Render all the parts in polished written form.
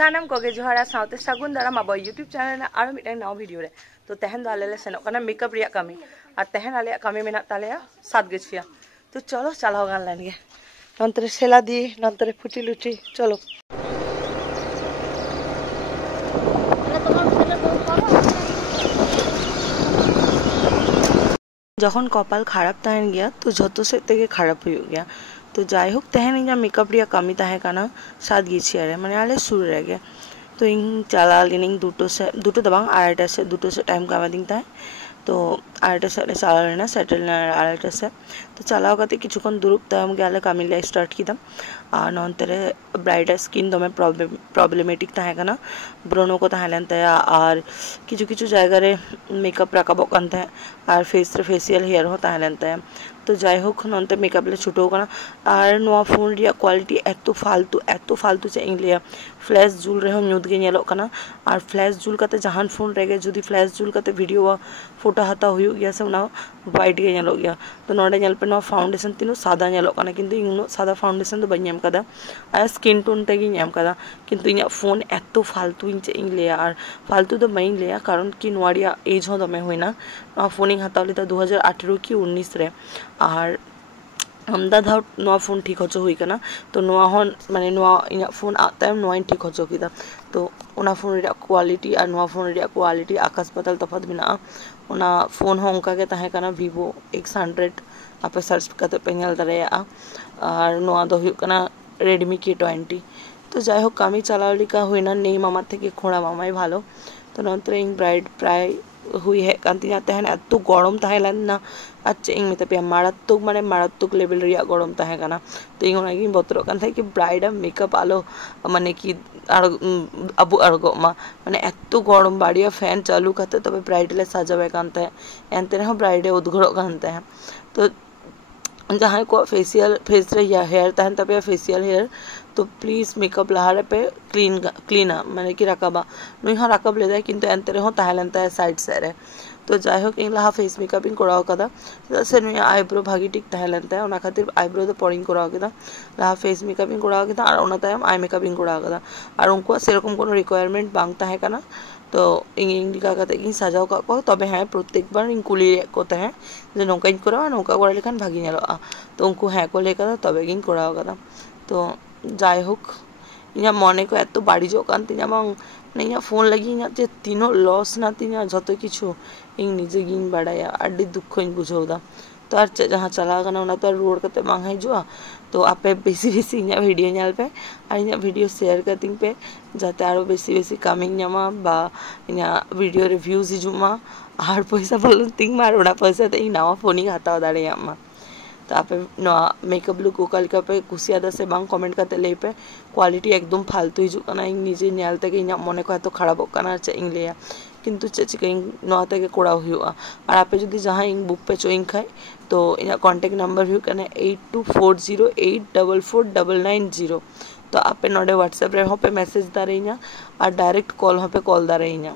सानाम कोगे जोहारा साउते सागुन दाराम अब YouTube channel आरो mitten नाव video रे तो तहन दो आले सेनोक कना मेकअप रिया कमी और तहन आले कमी मेना तालेया सात गेछिया तो चलो चलाओ गान लाइन गे नंतरे सेला दी नंतरे फुटी लुटी चलो जखन कपाल खराब तहन गया तो जतो से तेगे खराब हो गया तो जाई होक तहन इना मेकअप रिया कमी ताहे काना सात गेछिया रे माने आले शुरू रे गे तो इन चला लिनिंग दुटो दबांग आराइटा से दुटो से टाइम कामा दिन ताहे तो आराइटा से चला लेना सेटल आराइटा से तो चलाओ कते किछुकन दुरुप ताम गेले कामिले स्टार्ट किदम आ नंतरे ब्राइडर स्किन दमे प्रॉब्लमेटिक ताहे काना ब्रोनो को ताहेलन ताया और किछु किछु जायगा रे मेकअप राकाबो कान ताहे और फेस रे फेशियल हेयर हो ताहेलन ताया तो जाई होक नंते मेकअप ले छुटो कना और नोआ फोन रिया क्वालिटी एतो फालतू से इंगलिया फ्लैश जुल रे हो न्यूद गे नेलो कना और फ्लैश जुल कते जहान फोन रेगे जदी फ्लैश जुल कते वीडियो फोटो हाता हुयु गया से ना वाइट गे नेलो गया तो नोडे नेल पे नो फाउंडेशन तिनो सादा नेलो कना किंतु इनो सादा फाउंडेशन तो बई नेम कदा आ स्किन टोन तेगी नेम कदा किंतु इना फोन एतो फालतू इंचे इंगलिया और फालतू तो मई लिया कारण कि नोआरिया एज हो दमे होइना ना फोनिंग हातावली ता 2018 की 19 रे और हमदा धाव नोआ फोन ठीक होचो हुई कना तो नोआ हन माने नोआ इना फोन आता नोआ ठीक होचो किदा तो ओना फोन रे क्वालिटी और नोआ फोन रे क्वालिटी आकाश पाताल तफात बिना ओना फोन हो उनका के ताहे कना Vivo X100 आपे सर्च करते पे नेल दरेया और नोआ दो हुई कना Redmi K20 तो जाय हो कामी चलावली का हुईना नेई मामा थेके खोड़ा मामाई भालो तो नंतर इन ब्राइड प्राय हुई है कांति जाते हैं तो गरम ताहेलन ना अच्छा इंग मिते पे मारात्तुक लेवल रिया गरम ताहे काना तो इंग ओना गिन बतरो कान थाई कि ब्राइड मेकअप आलो माने कि आर अबु आरगो मा माने एत्तो गरम बाड़िया फैन चालू करते तबे ब्राइड ले साजावे कान ताहे एनते रहो ब्राइड उद्घरो कान ताहे तो जहाँ को फेस रे या हेयर तहन तब फेशियल हेयर तो प्लीज मेकअप लहारे पे क्लीन माने कि राकाबा नुई हाँ राकाब ले जाए किंतु एंते रहो ताहेलन ताहे साइड से रे तो जाय होक इन लहा फेस मेकअपिंग कराओ कदा से नुई आईब्रो भागी टिक ताहेलन ताहे ओना खातिर आईब्रो तो पॉइंग कराओ कदा लहा फेस मेकअपिंग कराओ कदा और ओना तायम आई मेकअपिंग कराओ कदा और उनको सेरकम कोनो रिक्वायरमेंट बांग ताहे काना तो इंग दिखा करते इन सजाओ का को तबे है प्रत्येक बार इन कुली को ताहे जे नौका इन कराओ नौका करा लेखान भागी नेलोआ तो उनको है को लेकर तबे इन कराओ कदा तो जाय होक इना मने को एतो बाड़ी जो कान तिना मांग नैया फोन लगी इना जे तीनो लॉस ना तिना जतो किछु इंग निजे गिन बाड़ाया अड्डी दुख इन बुझौदा तो आर जहाँ चला गना ओना तो रोड कते मांग है जो तो आपे बेसी इना वीडियो नेल पे और इना वीडियो शेयर करतिंग पे जाते आरो बेसी कामिंग न्यामा बा इना वीडियो रिव्यूज हिजुमा और पैसा बोलतिंग मार ओना पैसा ते नवा फोनिंग हाताव दाड़े मा तो आपे नवा मेकअप लुक ओकल का पे कुसियादा से बांग कमेंट करते ले पे क्वालिटी एकदम फालतू हिजु कना इंग निजे नेल तक इना मने को तो खराब कना चे इंग लेया किंतु चिकन नवा तक कोड़ा हुआ और आपे जदी जहाँ इंग बुक पे चोइंग खाए तो इन कॉन्टेक्ट नंबर हुई कने 8240844990 तो आपे नोडे व्हाट्सएप रे हो पे मैसेज दा रही और डायरेक्ट कॉल हो पे कॉल दा रही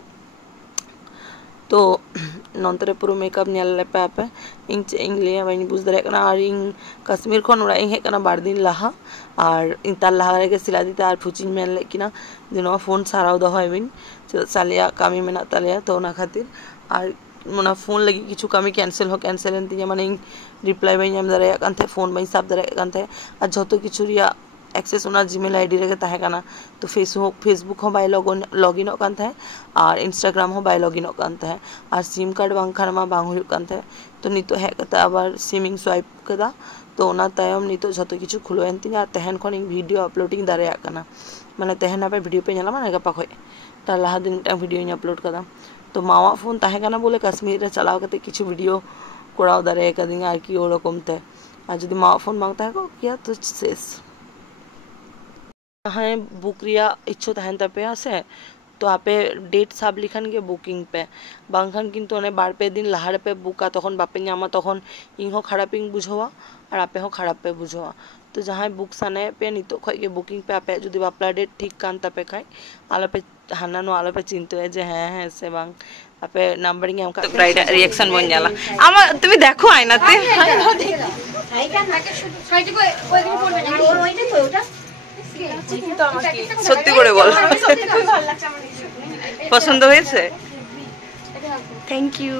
तो नंतरे पूरा मेकअप नेल पे आपे इंग ले वही बुझ दरे कना और इंग कश्मीर खन उड़ा इंग कना बार दिन लहा और इन तार लहा रे के सिला दी तार फुचिन मेल लेकिना दिनो फोन साराव द होइबिन सालिया कामी मेना तालिया तो ना खातिर और मोना फोन लगी किछु कामी कैंसिल एंती माने रिप्लाई बई नेम दरे कांथे फोन बई साब दरे कांथे आ जतो किछु रिया एक्सेस ओना जीमेल आईडी रे ताहे काना तो फेसबुक हो बाय लॉगिन कांथे और इंस्टाग्राम हो बाय लॉगिन कांथे और सिम कार्ड बांग खानमा बांग हुयु कांथे तो नितो है कता आबार सिमिंग स्वाइप कदा तो ओना तायम नितो जतो किछु खुलो एंती आ तहन खन वीडियो अपलोडिंग दारे काना माने तहन आपे वीडियो पे नेला माने गपा खोय ता लाहा दिन टा वीडियो अपलोड कदा तो मावा फोन ताहे काना बोले कश्मीर रे चलाओ कते किछु वीडियो कोड़ाव दारे कदिन आर की ओरकम ते आ जदी मावा फोन मांगता है को किया तो शेष हाँ बुक रिया इच्छो तहन तपे आसे तो आपे डेट साब लिखान के बुकिंग पे बांखान किन्तु ओने बार पे दिन लहार पे बुका तखन बापे नामा तखन इंग हो खराब इंग बुझोवा और आपे हो खराब पे बुझोवा तो जहाँ बुक साने पे नितो खय के बुकिंग पे आपे जदी बापला डेट ठीक कान तपे खाय आलो पे हाना नो आलो पे चिंतो है जे हैं से बांग आपे नंबरिंग एम का ब्राइड रिएक्शन बन जाला आमा তুমি দেখো আয়নাতে সত্যি করে বল, পছন্দ হয়েছে? Thank you.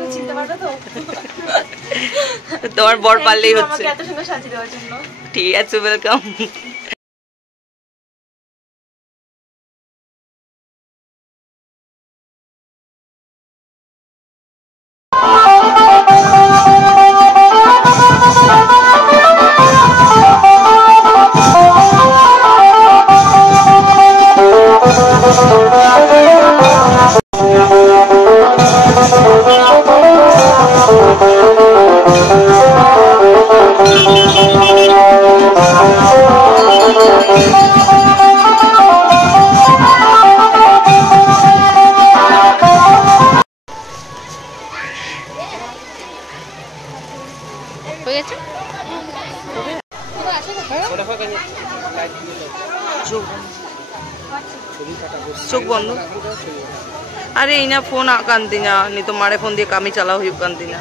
তোমার বর পারলেই হচ্ছে। ঠিক আছে, ওয়েলকাম। चोख बंद। अरे इना फोन कांदी ना नहीं तो मारे फोन दिए काम ही चला हुई कांदी ना।